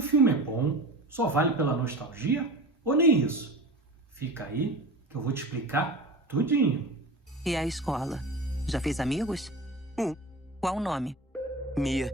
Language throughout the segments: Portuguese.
O filme é bom, só vale pela nostalgia ou nem isso? Fica aí que eu vou te explicar tudinho. E a escola? Já fez amigos? Qual o nome? Mia.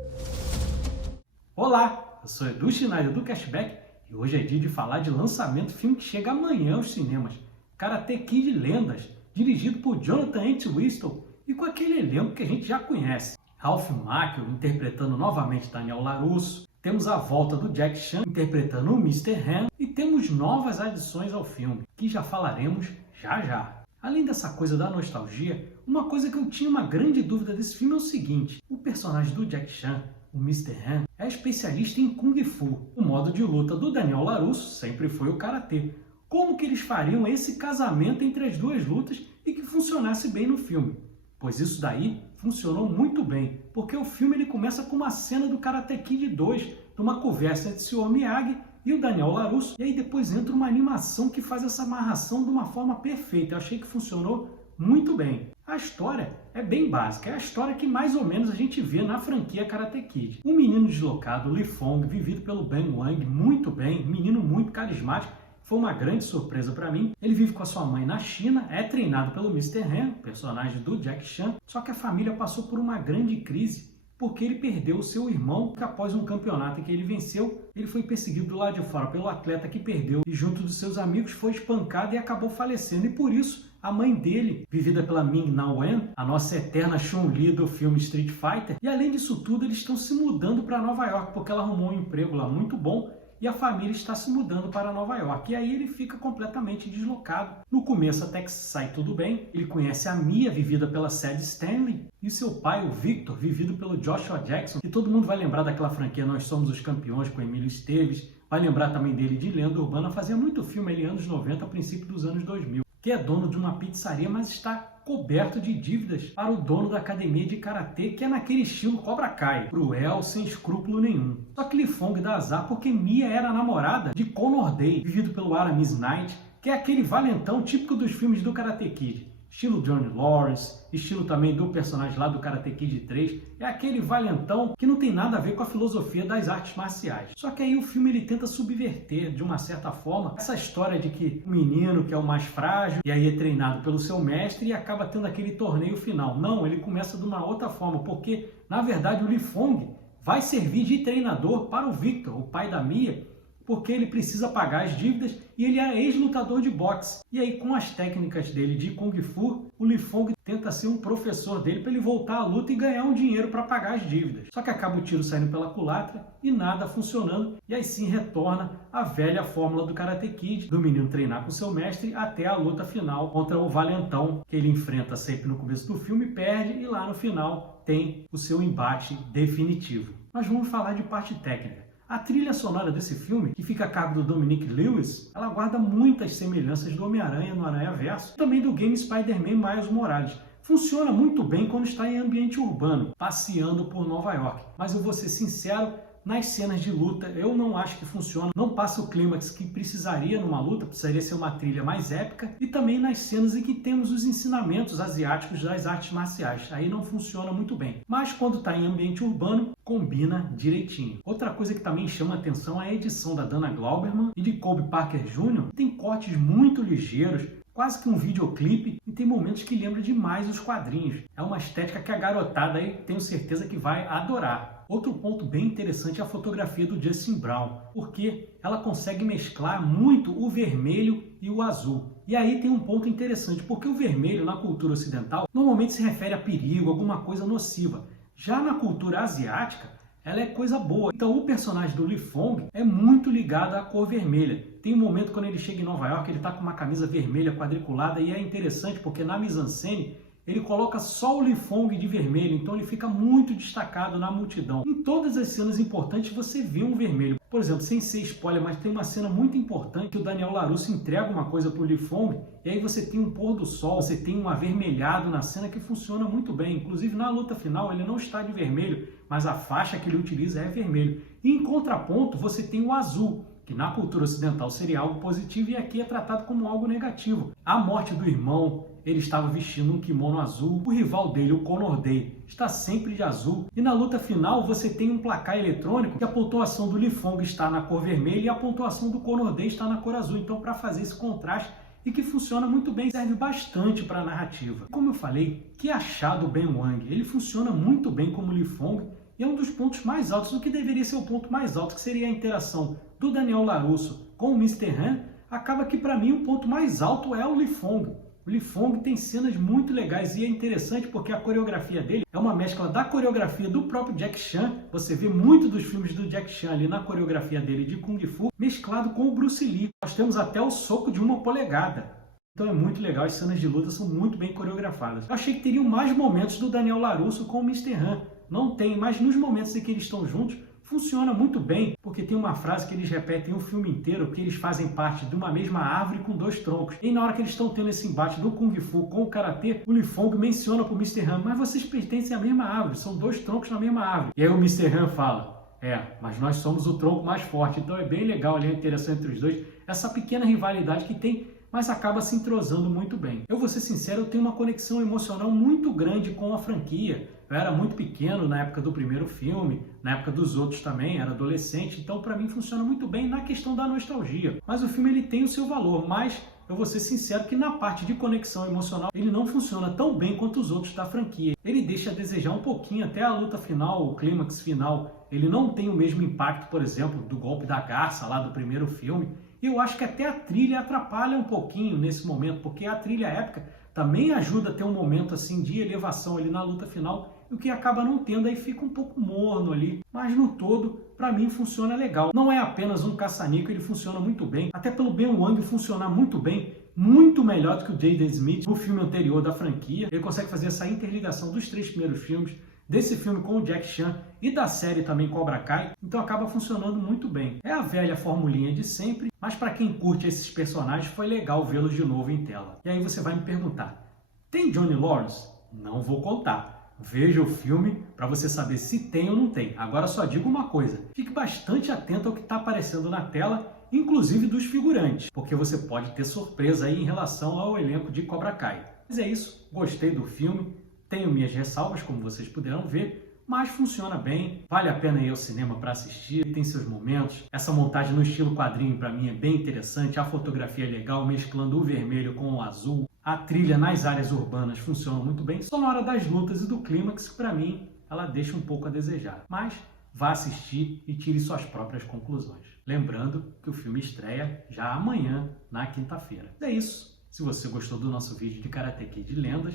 Olá, eu sou Edu Schneider do Cashback e hoje é dia de falar de lançamento filme que chega amanhã aos cinemas. Karate Kid Lendas, dirigido por Jonathan Entwistle e com aquele elenco que a gente já conhece. Ralph Macchio interpretando novamente Daniel LaRusso, temos a volta do Jack Chan interpretando o Mr. Han e temos novas adições ao filme, que já falaremos já já. Além dessa coisa da nostalgia, uma coisa que eu tinha uma grande dúvida desse filme é o seguinte: o personagem do Jack Chan, o Mr. Han, é especialista em Kung Fu. O modo de luta do Daniel LaRusso sempre foi o Karatê. Como que eles fariam esse casamento entre as duas lutas e que funcionasse bem no filme? Pois isso daí funcionou muito bem, porque o filme ele começa com uma cena do Karate Kid 2, de uma conversa entre o Sr. Miyagi e o Daniel LaRusso, e aí depois entra uma animação que faz essa amarração de uma forma perfeita. Eu achei que funcionou muito bem. A história é bem básica, é a história que mais ou menos a gente vê na franquia Karate Kid. Um menino deslocado, Li Fong, vivido pelo Ben Wang, muito bem, menino muito carismático, foi uma grande surpresa para mim. Ele vive com a sua mãe na China, é treinado pelo Mr. Han, personagem do Jack Chan, só que a família passou por uma grande crise porque ele perdeu o seu irmão, que após um campeonato em que ele venceu, ele foi perseguido do lado de fora pelo atleta que perdeu e junto dos seus amigos foi espancado e acabou falecendo. E por isso, a mãe dele, vivida pela Ming-Na Wen, a nossa eterna Chun-Li do filme Street Fighter, e além disso tudo, eles estão se mudando para Nova York porque ela arrumou um emprego lá muito bom e a família está se mudando para Nova York. E aí ele fica completamente deslocado. No começo até que sai tudo bem. Ele conhece a Mia, vivida pela Sadie Stanley, e seu pai, o Victor, vivido pelo Joshua Jackson, que todo mundo vai lembrar daquela franquia Nós Somos os Campeões, com Emílio Esteves. Vai lembrar também dele de Lenda Urbana. Fazia muito filme ali, anos 90, a princípio dos anos 2000. Que é dono de uma pizzaria, mas está coberto de dívidas para o dono da academia de karatê, que é naquele estilo Cobra Kai, cruel, sem escrúpulo nenhum. Só que Li Fong dá azar porque Mia era namorada de Connor Day, vivido pelo Aramis Knight, que é aquele valentão típico dos filmes do Karate Kid. Estilo Johnny Lawrence, estilo também do personagem lá do Karate Kid 3, é aquele valentão que não tem nada a ver com a filosofia das artes marciais. Só que aí o filme ele tenta subverter, de uma certa forma, essa história de que o menino que é o mais frágil, e aí é treinado pelo seu mestre e acaba tendo aquele torneio final. Não, ele começa de uma outra forma, porque na verdade o Li Fong vai servir de treinador para o Victor, o pai da Mia, porque ele precisa pagar as dívidas e ele é ex-lutador de boxe. E aí, com as técnicas dele de Kung Fu, o Li Fong tenta ser um professor dele para ele voltar à luta e ganhar um dinheiro para pagar as dívidas. Só que acaba o tiro saindo pela culatra e nada funcionando, e aí sim retorna a velha fórmula do Karate Kid, do menino treinar com seu mestre até a luta final contra o valentão, que ele enfrenta sempre no começo do filme, perde e lá no final tem o seu embate definitivo. Mas vamos falar de parte técnica. A trilha sonora desse filme, que fica a cargo do Dominic Lewis, ela guarda muitas semelhanças do Homem-Aranha no Aranha-Verso e também do game Spider-Man Miles Morales. Funciona muito bem quando está em ambiente urbano, passeando por Nova York. Mas eu vou ser sincero, nas cenas de luta eu não acho que funciona, não passa o clímax que precisaria numa luta, precisaria ser uma trilha mais épica, e também nas cenas em que temos os ensinamentos asiáticos das artes marciais, aí não funciona muito bem. Mas quando está em ambiente urbano, combina direitinho. Outra coisa que também chama a atenção é a edição da Dana Glauberman e de Colby Parker Jr. Tem cortes muito ligeiros, quase que um videoclipe, e tem momentos que lembra demais os quadrinhos. É uma estética que a garotada aí tenho certeza que vai adorar. Outro ponto bem interessante é a fotografia do Justin Brown, porque ela consegue mesclar muito o vermelho e o azul. E aí tem um ponto interessante, porque o vermelho na cultura ocidental normalmente se refere a perigo, alguma coisa nociva. Já na cultura asiática, ela é coisa boa. Então o personagem do Li Fong é muito ligado à cor vermelha. Tem um momento quando ele chega em Nova York, ele está com uma camisa vermelha quadriculada, e é interessante porque na mise-en-scène ele coloca só o Li Fong de vermelho, então ele fica muito destacado na multidão. Em todas as cenas importantes você vê um vermelho. Por exemplo, sem ser spoiler, mas tem uma cena muito importante que o Daniel LaRusso entrega uma coisa para o Li Fong, e aí você tem um pôr do sol, você tem um avermelhado na cena que funciona muito bem. Inclusive na luta final ele não está de vermelho, mas a faixa que ele utiliza é vermelho. E em contraponto você tem o azul, que na cultura ocidental seria algo positivo e aqui é tratado como algo negativo. A morte do irmão, ele estava vestindo um kimono azul. O rival dele, o Conor Day, está sempre de azul. E na luta final você tem um placar eletrônico que a pontuação do Li Fong está na cor vermelha e a pontuação do Conor Day está na cor azul. Então, para fazer esse contraste, e que funciona muito bem, serve bastante para a narrativa. Como eu falei, que achar do Ben Wang? Ele funciona muito bem como Li Fong e é um dos pontos mais altos, o que deveria ser o ponto mais alto, que seria a interação do Daniel LaRusso com o Mr. Han. Acaba que para mim o ponto mais alto é o Li Fong. O Li Fong tem cenas muito legais e é interessante porque a coreografia dele é uma mescla da coreografia do próprio Jack Chan. Você vê muito dos filmes do Jack Chan ali na coreografia dele de Kung Fu, mesclado com o Bruce Lee. Nós temos até o soco de 1 polegada. Então é muito legal, as cenas de luta são muito bem coreografadas. Eu achei que teriam mais momentos do Daniel LaRusso com o Mr. Han. Não tem, mas nos momentos em que eles estão juntos, funciona muito bem, porque tem uma frase que eles repetem o filme inteiro, que eles fazem parte de uma mesma árvore com 2 troncos. E na hora que eles estão tendo esse embate do Kung Fu com o Karatê, o Li Fong menciona para o Mr. Han, mas vocês pertencem à mesma árvore, são 2 troncos na mesma árvore. E aí o Mr. Han fala, mas nós somos o tronco mais forte. Então é bem legal ali a interação entre os dois, essa pequena rivalidade que tem, mas acaba se entrosando muito bem. Eu vou ser sincero, eu tenho uma conexão emocional muito grande com a franquia. Eu era muito pequeno na época do primeiro filme, na época dos outros também, era adolescente, então para mim funciona muito bem na questão da nostalgia. Mas o filme ele tem o seu valor, mas eu vou ser sincero que na parte de conexão emocional ele não funciona tão bem quanto os outros da franquia. Ele deixa a desejar um pouquinho, até a luta final, o clímax final, ele não tem o mesmo impacto, por exemplo, do golpe da garça lá do primeiro filme. E eu acho que até a trilha atrapalha um pouquinho nesse momento, porque a trilha épica também ajuda a ter um momento assim de elevação ali na luta final, o que acaba não tendo, aí fica um pouco morno ali. Mas no todo, para mim funciona legal. Não é apenas um caça-níquel, ele funciona muito bem. Até pelo Ben Wang funcionar muito bem, muito melhor do que o Jaden Smith no filme anterior da franquia. Ele consegue fazer essa interligação dos 3 primeiros filmes, desse filme com o Jack Chan e da série também Cobra Kai, então acaba funcionando muito bem. É a velha formulinha de sempre, mas para quem curte esses personagens foi legal vê-los de novo em tela. E aí você vai me perguntar, tem Johnny Lawrence? Não vou contar. Veja o filme para você saber se tem ou não tem. Agora só digo uma coisa, fique bastante atento ao que está aparecendo na tela, inclusive dos figurantes, porque você pode ter surpresa aí em relação ao elenco de Cobra Kai. Mas é isso, gostei do filme, tenho minhas ressalvas, como vocês puderam ver, mas funciona bem, vale a pena ir ao cinema para assistir, tem seus momentos. Essa montagem no estilo quadrinho para mim é bem interessante, a fotografia é legal, mesclando o vermelho com o azul. A trilha nas áreas urbanas funciona muito bem, só na hora das lutas e do clímax, para mim, ela deixa um pouco a desejar. Mas vá assistir e tire suas próprias conclusões. Lembrando que o filme estreia já amanhã, na quinta-feira. É isso. Se você gostou do nosso vídeo de Karate Kid de Lendas,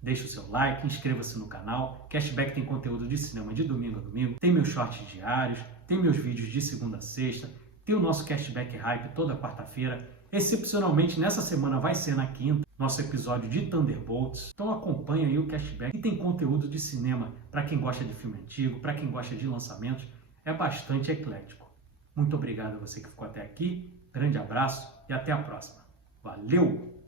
deixe o seu like, inscreva-se no canal. Cashback tem conteúdo de cinema de domingo a domingo, tem meus shorts diários, tem meus vídeos de segunda a sexta, tem o nosso Cashback Hype toda quarta-feira. Excepcionalmente, nessa semana vai ser na quinta, nosso episódio de Thunderbolts. Então acompanha aí o Cashback, e tem conteúdo de cinema para quem gosta de filme antigo, para quem gosta de lançamentos, é bastante eclético. Muito obrigado a você que ficou até aqui, grande abraço e até a próxima. Valeu!